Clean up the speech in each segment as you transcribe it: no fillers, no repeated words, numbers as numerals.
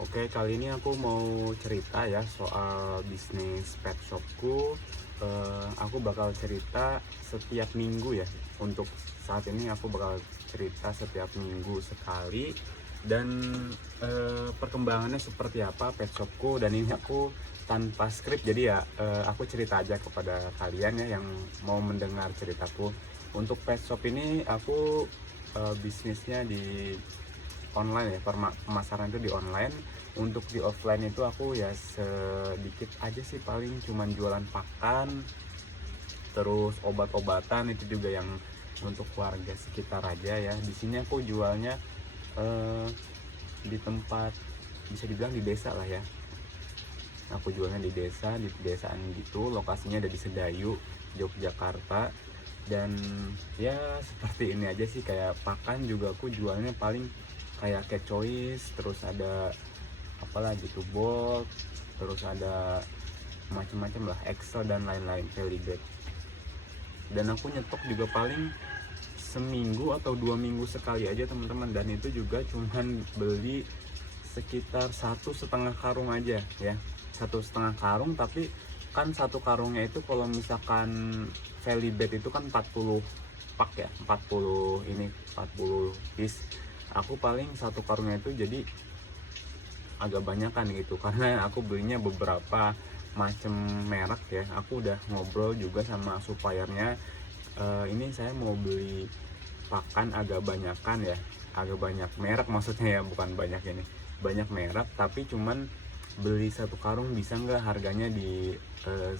Oke, kali ini aku mau cerita ya soal bisnis pet shopku. Aku bakal cerita setiap minggu ya. Untuk saat ini aku bakal cerita setiap minggu sekali. Dan perkembangannya seperti apa pet shopku. Dan ini aku tanpa skrip, jadi ya aku cerita aja kepada kalian ya yang mau mendengar ceritaku. Untuk pet shop ini aku bisnisnya di online ya, pemasaran itu di online. Untuk di offline itu aku ya sedikit aja sih, paling cuman jualan pakan, terus obat-obatan itu juga yang untuk warga sekitar aja ya. Di sini aku jualnya eh, di tempat, bisa dibilang di desa lah ya. Aku jualnya di desa, di pedesaan gitu, lokasinya ada di Sedayu, Yogyakarta. Dan ya seperti ini aja sih, kayak pakan juga aku jualnya paling kayak cat choice, terus ada apalagi tuh bolt, terus ada macam-macam lah, Excel dan lain-lain, Felibet. Dan aku nyetok juga paling seminggu atau 2 minggu sekali aja teman-teman, dan itu juga cuman beli sekitar 1,5 karung aja ya, 1,5 karung. Tapi kan satu karungnya itu kalau misalkan Felibet itu kan 40 pak ya, 40 ini 40 piece. Aku paling satu karungnya itu jadi agak banyak kan gitu, karena aku belinya beberapa macam merek ya. Aku udah ngobrol juga sama suppliernya, ini saya mau beli pakan agak banyakan ya, agak banyak merek maksudnya ya, bukan banyak ini, banyak merek. Tapi cuman beli satu karung bisa nggak harganya di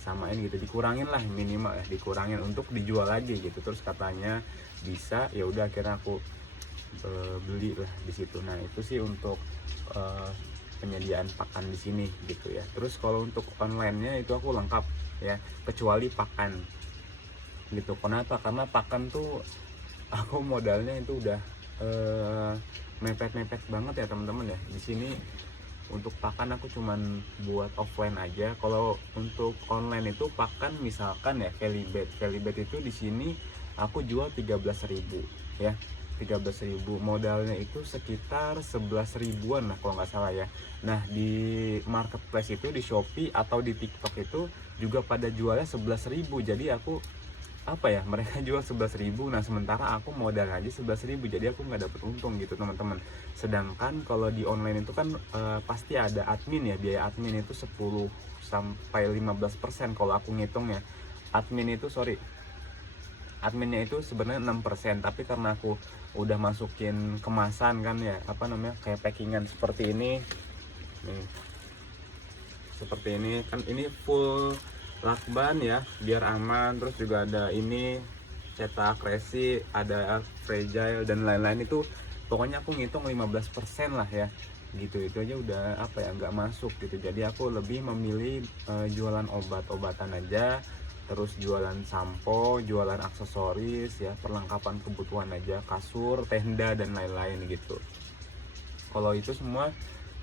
samain gitu, dikurangin lah minimal ya, dikurangin untuk dijual lagi gitu. Terus katanya bisa, ya udah akhirnya aku beli lah di situ. Nah itu sih untuk eh, penyediaan pakan di sini gitu ya. Terus kalau untuk online-nya itu aku lengkap ya, kecuali pakan gitu. Kenapa? Karena pakan tuh aku modalnya itu udah mepet-mepet banget ya teman-teman ya. Di sini untuk pakan aku cuman buat offline aja. Kalau untuk online itu pakan misalkan ya Felibet itu di sini aku jual 13.000 ya. 13.000 modalnya itu sekitar 11 ribuan lah kalau nggak salah ya. Nah di marketplace itu, di Shopee atau di TikTok itu juga pada jualnya 11.000. Jadi aku apa ya, mereka jual 11.000, nah sementara aku modal aja 11.000, jadi aku nggak dapet untung gitu teman-teman. Sedangkan kalau di online itu kan pasti ada admin ya, biaya admin itu 10 sampai 15% kalau aku ngitungnya. Adminnya itu sebenarnya 6%, tapi karena aku udah masukin kemasan kan ya, apa namanya, kayak packingan seperti ini nih, seperti ini kan, ini full lakban ya biar aman. Terus juga ada ini cetak resi, ada fragile dan lain-lain. Itu pokoknya aku ngitung 15% lah ya gitu. Itu aja udah apa ya, nggak masuk gitu. Jadi aku lebih memilih jualan obat-obatan aja, terus jualan sampo, jualan aksesoris ya, perlengkapan kebutuhan aja, kasur, tenda dan lain-lain gitu. Kalau itu semua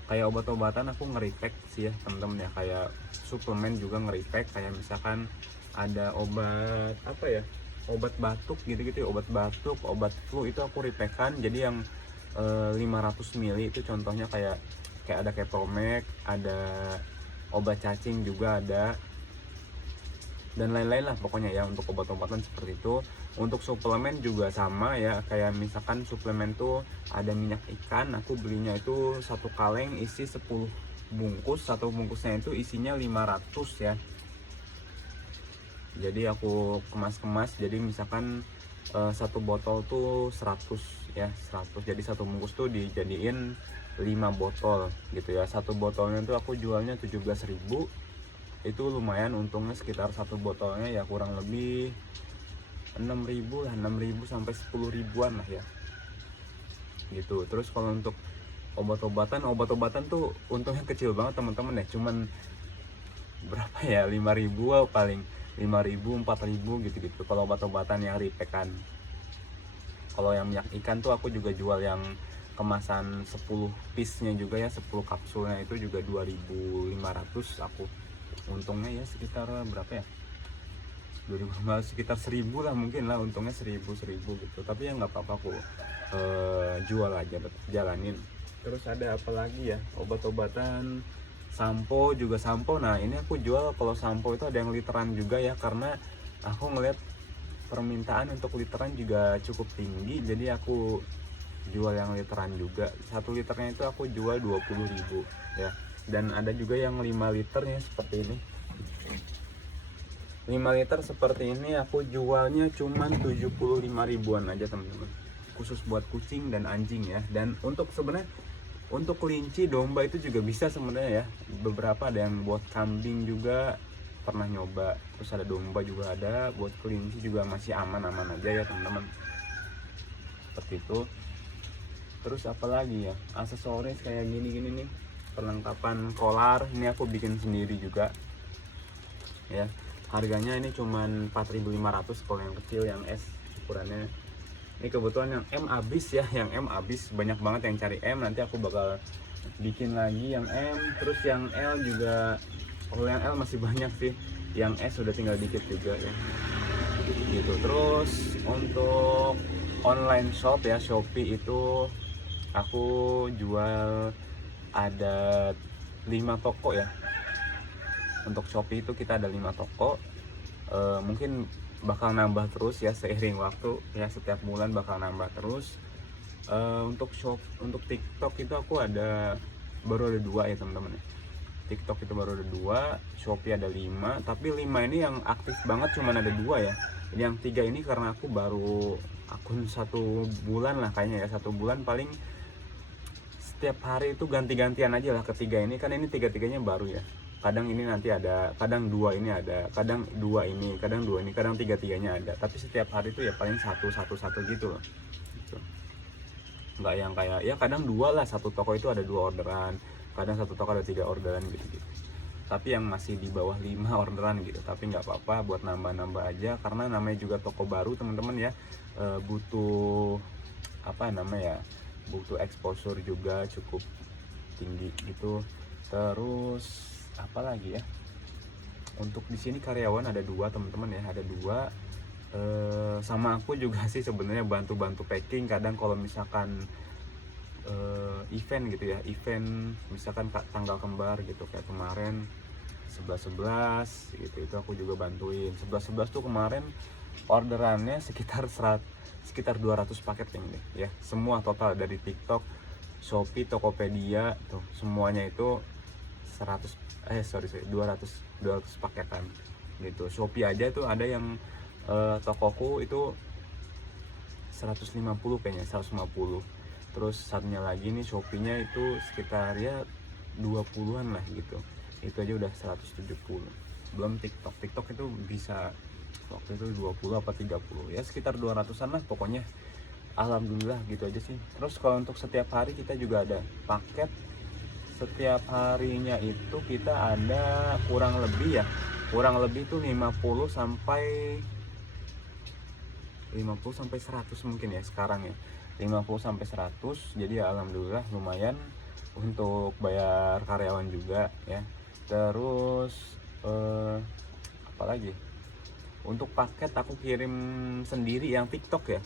kayak obat-obatan aku nge-repack sih ya temen-temen ya, kayak suplemen juga nge-repack. Kayak misalkan ada obat apa ya, obat batuk gitu-gitu ya, obat batuk, obat flu itu aku repackan jadi yang 500 ml itu. Contohnya kayak kayak ada Kepromek, ada obat cacing juga ada, dan lain-lain lah pokoknya ya. Untuk obat-obatan seperti itu. Untuk suplemen juga sama ya, kayak misalkan suplemen tuh ada minyak ikan, aku belinya itu satu kaleng isi 10 bungkus, satu bungkusnya itu isinya 500 ya. Jadi aku kemas-kemas, jadi misalkan satu botol tuh 100 ya, 100. Jadi satu bungkus tuh dijadiin 5 botol gitu ya. Satu botolnya tuh aku jualnya 17.000. Itu lumayan untungnya, sekitar satu botolnya ya kurang lebih 6.000 lah, 6.000 sampai 10 ribuan lah ya gitu. Terus kalau untuk obat-obatan tuh untungnya kecil banget teman-teman ya, cuman berapa ya, 5.000 paling, 5.000 4.000 gitu-gitu kalau obat-obatan yang ripekan. Kalau yang minyak ikan tuh aku juga jual yang kemasan 10 piece nya juga ya, 10 kapsulnya itu juga 2.500. Aku untungnya ya sekitar berapa ya, 2000, sekitar 1.000 lah mungkin lah untungnya, 1.000 gitu. Tapi ya nggak apa-apa, aku jual aja, jalanin. Terus ada apa lagi ya, obat-obatan, sampo juga sampo. Nah ini aku jual, kalau sampo itu ada yang literan juga ya, karena aku ngeliat permintaan untuk literan juga cukup tinggi, jadi aku jual yang literan juga. 1 liternya itu aku jual 20.000 ya. Dan ada juga yang 5 liternya seperti ini. 5 liter seperti ini aku jualnya cuman 75 ribuan aja teman-teman, khusus buat kucing dan anjing ya. Dan untuk sebenarnya untuk kelinci, domba itu juga bisa sebenarnya ya. Beberapa ada yang buat kambing juga pernah nyoba, terus ada domba juga ada. Buat kelinci juga masih aman-aman aja ya teman-teman, seperti itu. Terus apa lagi ya, aksesoris kayak gini-gini nih, perlengkapan kolar ini aku bikin sendiri juga ya. Harganya ini cuman 4.500 kalau yang kecil, yang S ukurannya. Ini kebetulan yang M habis ya, yang M habis, banyak banget yang cari M. Nanti aku bakal bikin lagi yang M. Terus yang L juga, kalau yang L masih banyak sih, yang S sudah tinggal dikit juga ya gitu. Terus untuk online shop ya, Shopee itu aku jual ada 5 toko ya. Untuk Shopee itu kita ada 5 toko. Mungkin bakal nambah terus ya seiring waktu ya, setiap bulan bakal nambah terus. Untuk TikTok itu aku baru ada 2 ya teman-teman. TikTok itu baru ada 2, Shopee ada 5, tapi 5 ini yang aktif banget cuman ada 2 ya. Yang 3 ini karena aku baru akun 1 bulan lah kayaknya ya, 1 bulan paling setiap hari itu ganti-gantian aja lah ketiga ini, kan ini tiga-tiganya baru ya. Kadang ini nanti ada, kadang 2 ini ada, kadang 2 ini, kadang 2 ini, kadang tiga-tiganya ada. Tapi setiap hari itu ya paling satu gitu loh. Gitu. Nggak yang kayak ya kadang 2 lah, satu toko itu ada 2 orderan, kadang satu toko ada 3 orderan gitu. Tapi yang masih di bawah 5 orderan gitu. Tapi nggak apa-apa, buat nambah-nambah aja, karena namanya juga toko baru teman-teman ya. Butuh apa namanya ya, butuh exposure juga cukup tinggi gitu. Terus apa lagi ya, untuk di sini karyawan ada 2 teman-teman ya, ada 2. Sama aku juga sih sebenarnya bantu-bantu packing kadang kalau misalkan event gitu ya, event misalkan tanggal kembar gitu, kayak kemarin 11-11 gitu, itu aku juga bantuin. 11-11 tuh kemarin orderannya sekitar 200 paket yang ini ya, semua total dari TikTok, Shopee, Tokopedia tuh semuanya itu 200 paketan gitu. Shopee aja tuh ada yang tokoku itu 150 kayaknya, 150. Terus satunya lagi nih Shopee-nya itu sekitar ya 20-an lah gitu. Itu aja udah 170. Belum TikTok. TikTok itu bisa waktu itu 20 apa 30. Ya sekitar 200-an lah pokoknya. Alhamdulillah gitu aja sih. Terus kalau untuk setiap hari kita juga ada paket. Setiap harinya itu kita ada kurang lebih 50 sampai 100 mungkin ya sekarang ya, 50 sampai 100. Jadi ya alhamdulillah lumayan untuk bayar karyawan juga ya. Terus apa lagi, untuk paket aku kirim sendiri yang TikTok ya,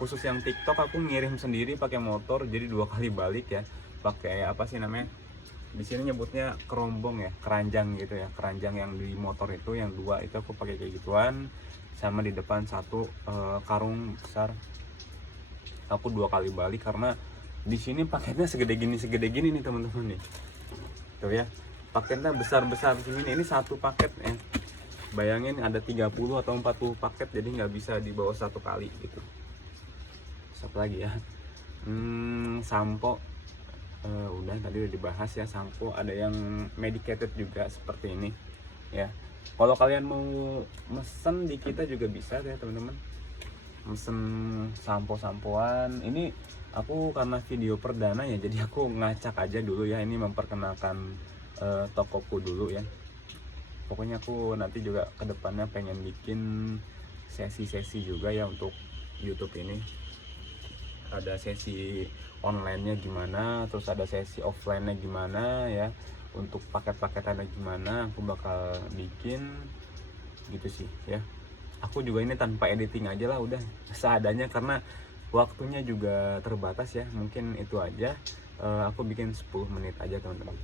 khusus yang TikTok aku ngirim sendiri pakai motor, jadi 2 kali balik ya, pakai apa sih namanya di sini nyebutnya kerombong ya, keranjang gitu ya, keranjang yang di motor itu yang 2 itu aku pakai kayak gituan, sama di depan 1 karung besar aku 2 kali balik, karena di sini paketnya segede gini nih teman-teman nih tuh ya, paketnya besar segini. Ini 1 paket ya, bayangin ada 30 atau 40 paket, jadi nggak bisa dibawa 1 kali gitu. Satu lagi ya, sampo. Udah tadi udah dibahas ya, sampo. Ada yang medicated juga seperti ini ya. Kalau kalian mau mesen di kita juga bisa ya teman-teman, mesen sampo-sampoan. Ini aku karena video perdana ya, jadi aku ngacak aja dulu ya, ini memperkenalkan tokoku dulu ya. Pokoknya aku nanti juga kedepannya pengen bikin sesi-sesi juga ya untuk YouTube ini. Ada sesi online-nya gimana, terus ada sesi offline-nya gimana ya, untuk paket-paketannya gimana aku bakal bikin gitu sih ya. Aku juga ini tanpa editing aja lah, udah seadanya karena waktunya juga terbatas ya. Mungkin itu aja Aku bikin 10 menit aja teman-teman.